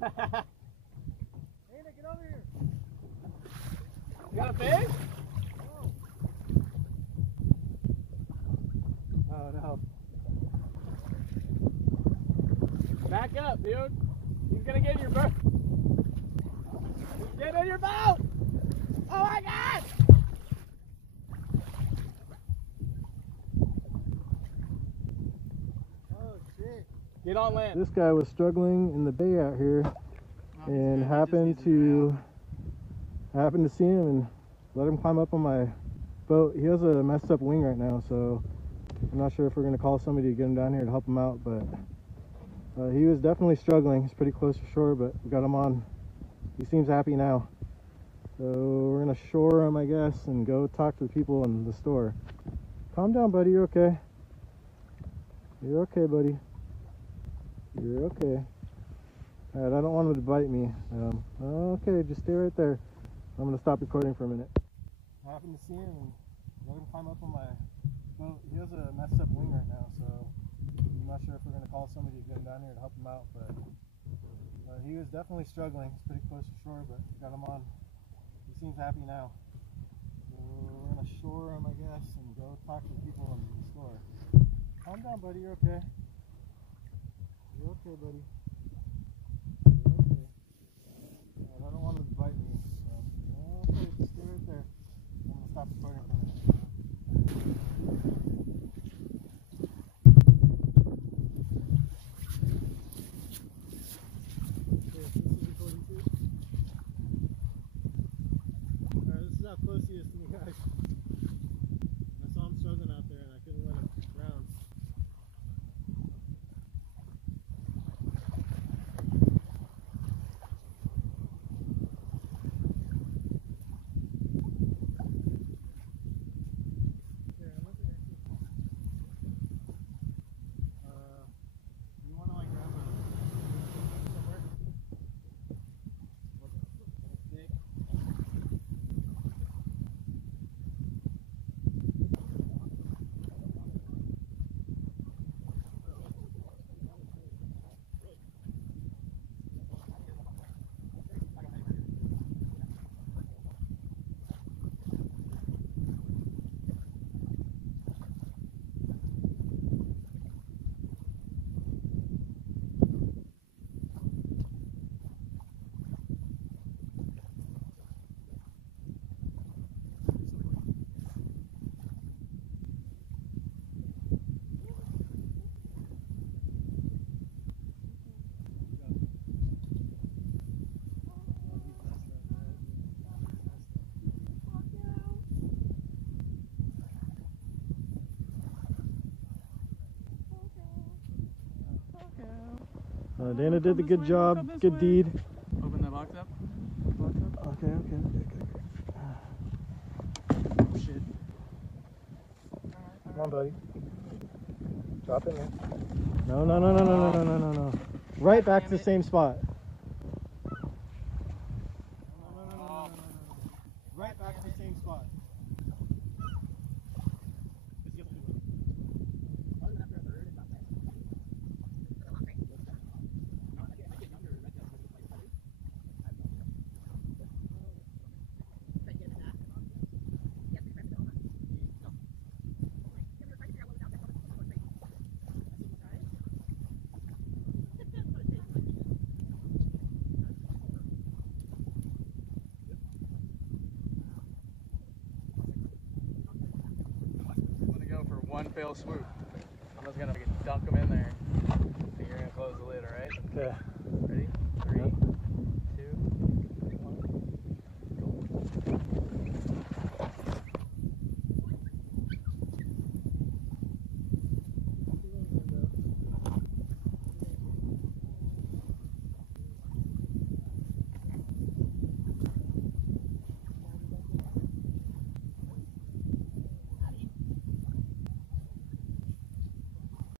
Dana, get over here. You got a fish? No. Oh no. Back up, dude. He's gonna get in your boat. Get in your boat! Oh my God! Oh shit. Get on land. This guy was struggling in the bay out here, and happened to see him and let him climb up on my boat. He has a messed up wing right now, so I'm not sure if we're gonna call somebody to get him down here to help him out, but he was definitely struggling. He's pretty close to shore, but we got him on. He seems happy now. So we're gonna shore him, I guess, and go talk to the people in the store. Calm down, buddy. You're okay. You're okay, buddy. You're okay. Alright, I don't want him to bite me. Okay, just stay right there. I'm gonna stop recording for a minute. I happened to see him and let him climb up on my boat. He has a messed up wing right now, so I'm not sure if we're gonna call somebody to get him down here to help him out, but he was definitely struggling. He's pretty close to shore, but we got him on. He seems happy now. So we're gonna shore him, I guess, and go talk to the people in the store. Calm down, buddy. You're okay. You're okay, buddy. You're okay. I don't want him to bite me. So. Okay, just stay right there. I'm gonna stop recording for a minute. This is how close he is to me, guys. I saw him struggling out there and I couldn't let him drown. You want to like grab a somewhere? Stick? Dana did the good job, good deed. Open that box up. Okay. Oh shit. Come on, buddy. Drop in there. No. Right back to the same spot. No. Right back to the same spot. One fell swoop. I'm just gonna dunk them in there. I think you're gonna close the lid, alright? Okay. Ready?